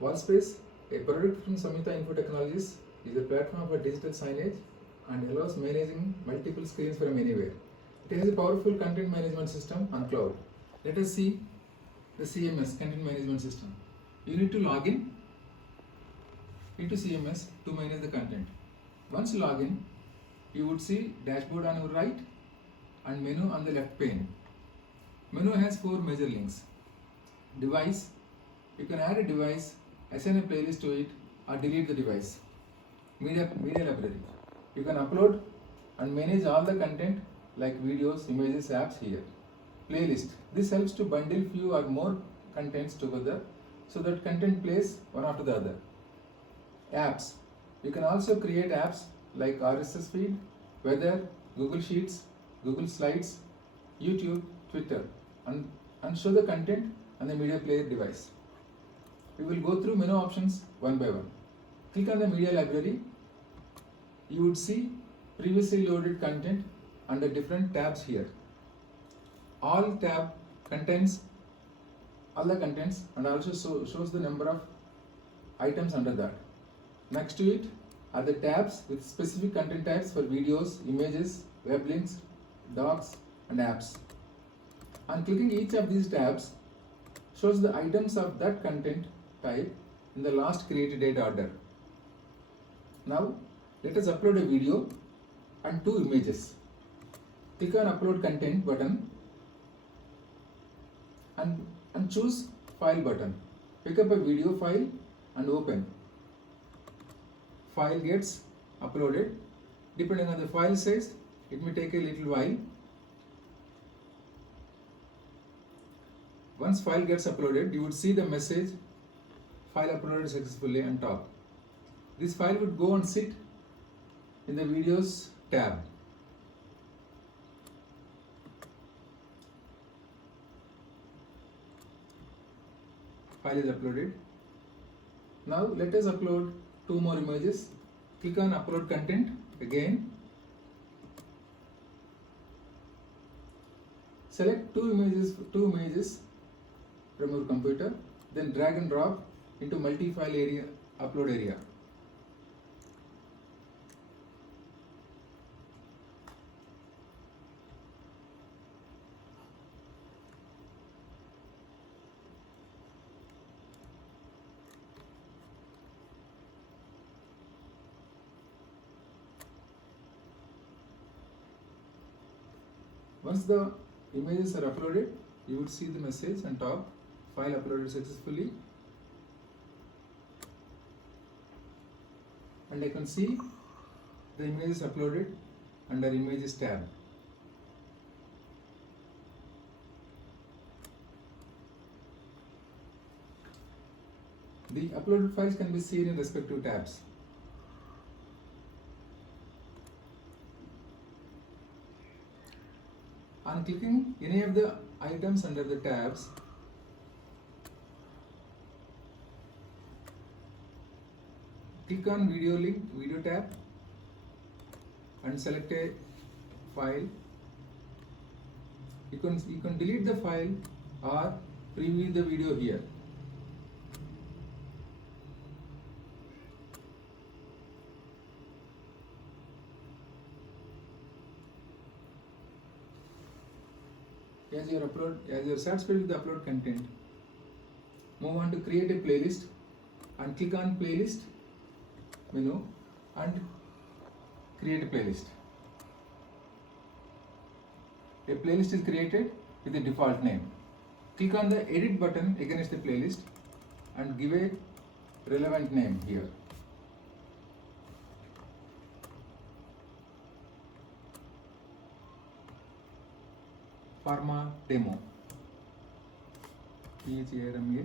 Wallspace, a product from Samhita Info Technologies, is a platform for digital signage and allows managing multiple screens from anywhere. It has a powerful content management system on cloud. Let us see the CMS, content management system. You need to log in into CMS to manage the content. Once you log in, you would see dashboard on your right and menu on the left pane. Menu has 4 major links. Device, you can add a device, assign a playlist to it, or delete the device. Media library, you can upload and manage all the content like videos, images, apps here. Playlist, this helps to bundle few or more contents together so that content plays one after the other. Apps, you can also create apps like RSS feed, weather, Google Sheets, Google Slides, YouTube, Twitter, and show the content on the media player device. We will go through menu options one by one. Click on the media library. You would see previously loaded content under different tabs here. All tab contains all the contents and also shows the number of items under that. Next to it are the tabs with specific content types for videos, images, web links, docs, and apps. On clicking each of these tabs shows the items of that content type in the last created date order. Now let us upload a video and 2 images. Click on upload content button and choose file button. Pick up a video file and open. File gets uploaded. Depending on the file size, it may take a little while. Once file gets uploaded, you would see the message file uploaded successfully on top. This file would go and sit in the videos tab. File is uploaded. Now let us upload 2 more images. Click on upload content again. Select 2 images from your computer, then drag and drop into multi-file area, upload area. Once the images are uploaded, you would see the message on top, file uploaded successfully. And I can see the images uploaded under images tab. The uploaded files can be seen in respective tabs. On clicking any of the items under the tabs, click on video link, video tab, and select a file. You can delete the file or preview the video here. As you are satisfied with the upload content, move on to create a playlist and click on playlist menu and create a playlist. A playlist is created with a default name. Click on the edit button against the playlist and give a relevant name here. Pharma Demo. PHARMA.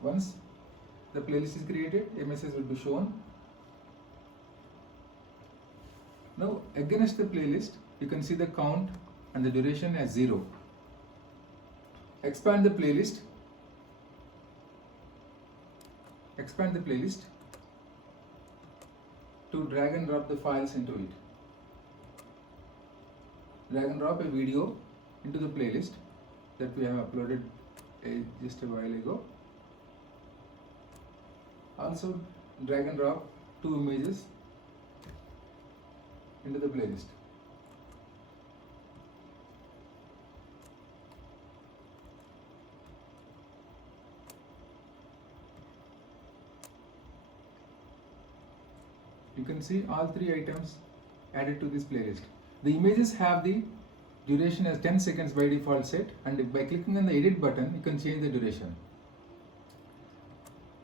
Once the playlist is created, a message will be shown. Now against the playlist, you can see the count and the duration as 0. Expand the playlist. Expand the playlist to drag and drop the files into it. drag and drop a video into the playlist that we have uploaded just a while ago. Also drag and drop 2 images into the playlist. You can see all 3 items added to this playlist. The images have the duration as 10 seconds by default set, and by clicking on the edit button you can change the duration.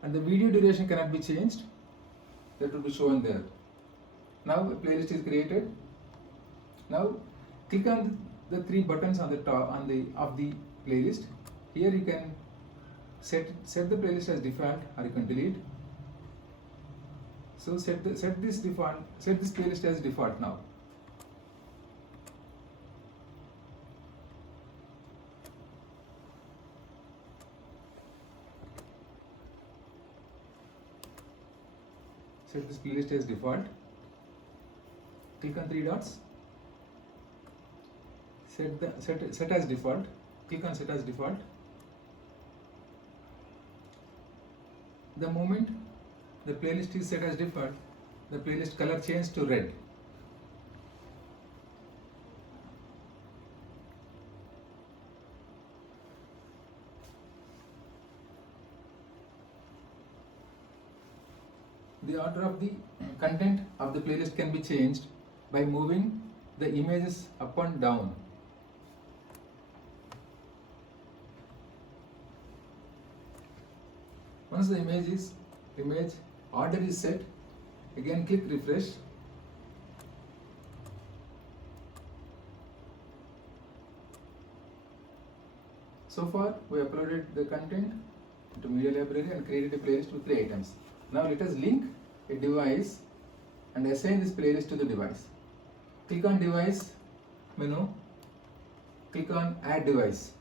And the video duration cannot be changed, that will be shown there. Now a playlist is created. Now click on the 3 buttons on the top of the playlist. Here you can set the playlist as default, or you can delete. So set this playlist as default now. Set this playlist as default. Click on 3 dots. Set as default. Click on set as default. The moment the playlist is set as default, the playlist color changes to red. The order of the content of the playlist can be changed by moving the images up and down. Once the image order is set, again click refresh. So far we uploaded the content to media library and created a playlist with 3 items. Now let us link a device and assign this playlist to the device. Click on device menu, click on add device.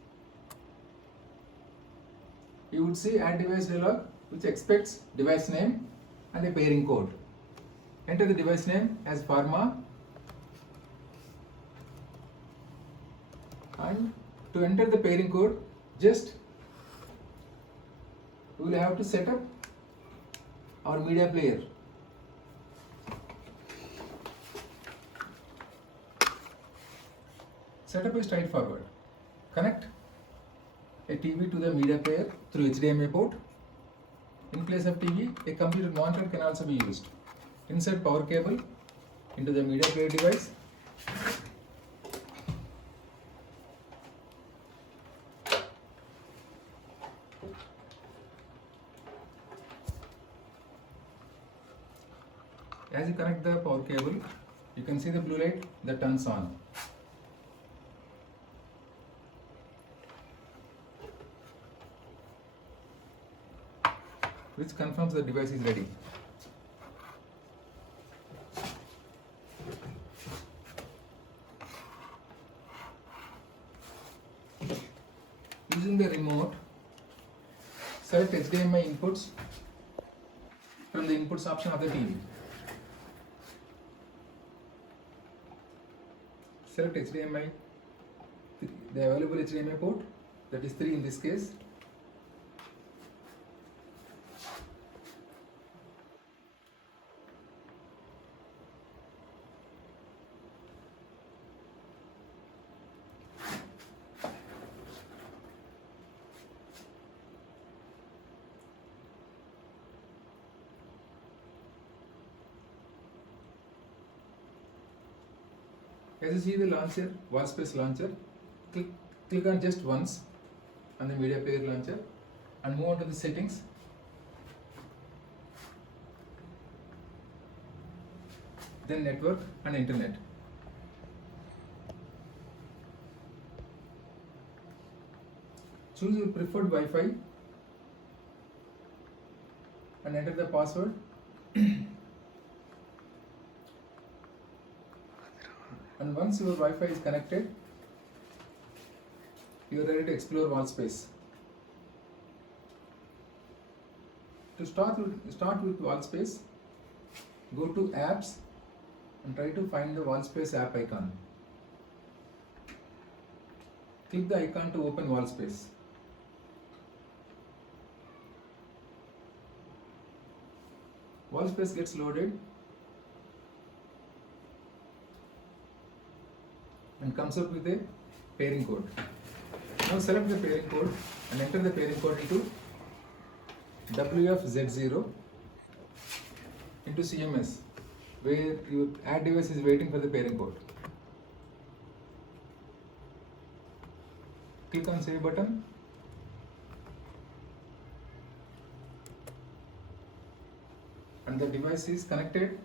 You would see add device dialog, which expects device name and a pairing code. Enter the device name as Pharma, and to enter the pairing code, just we will have to set up our media player. Setup is straightforward. Connect a TV to the media player through HDMI port. In place of TV, a computer monitor can also be used. Insert power cable into the media player device. As you connect the power cable, you can see the blue light that turns on. Which confirms the device is ready. Using the remote, select HDMI inputs from the inputs option of the TV. Select HDMI, the available HDMI port, that is 3 in this case. As you see the launcher, Wallspace launcher, click on just once on the media player launcher and move on to the settings. Then network and internet. Choose your preferred Wi-Fi and enter the password. And once your Wi-Fi is connected, you are ready to explore Wallspace. To start with Wallspace, go to apps and try to find the Wallspace app icon. Click the icon to open wall space. Wall space gets loaded and comes up with a pairing code. Now select the pairing code and enter the pairing code into WFZ0 into CMS, where your add device is waiting for the pairing code. Click on save button. And the device is connected.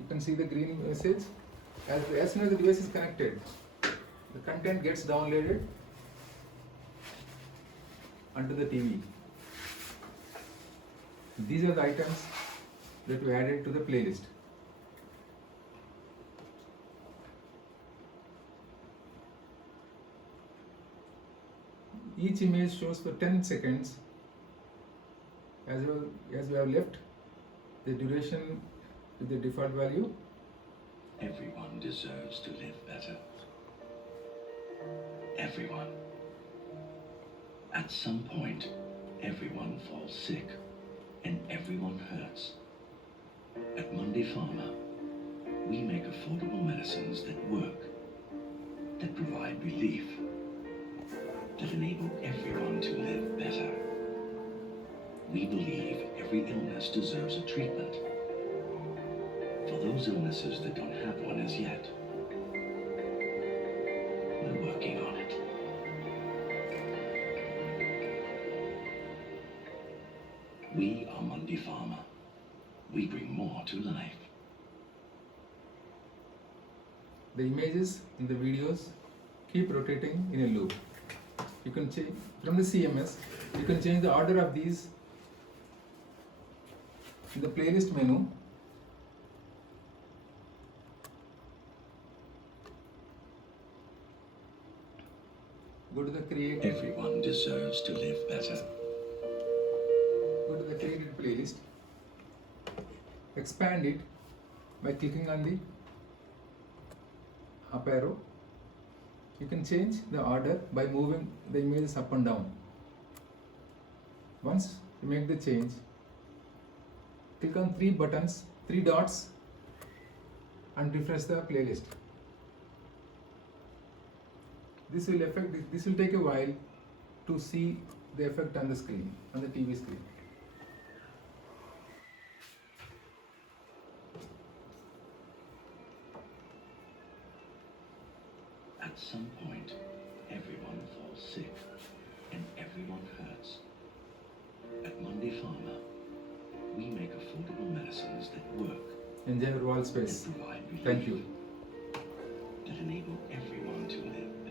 You can see the green message. As soon as the device is connected, the content gets downloaded onto the TV. These are the items that we added to the playlist. Each image shows for 10 seconds. As we have left the duration with the default value. Everyone deserves to live better. Everyone. At some point, everyone falls sick and everyone hurts. At Monday Pharma, we make affordable medicines that work, that provide relief, that enable everyone to live better. We believe every illness deserves a treatment. For those illnesses that don't have one as yet, we're working on it. We are Monday Pharma. We bring more to life. The images in the videos keep rotating in a loop. You can change from the CMS. You can change the order of these in the playlist menu. Go to the create. Everyone deserves to live better. Go to the created playlist. Expand it by clicking on the up arrow. You can change the order by moving the images up and down. Once you make the change, click on three dots, and refresh the playlist. This will take a while to see the effect on the screen, on the TV screen. At some point, everyone falls sick and everyone hurts. At Monday Pharma, we make affordable medicines that work. Enjoy your wall space. That provide relief, Thank you. that enable everyone to live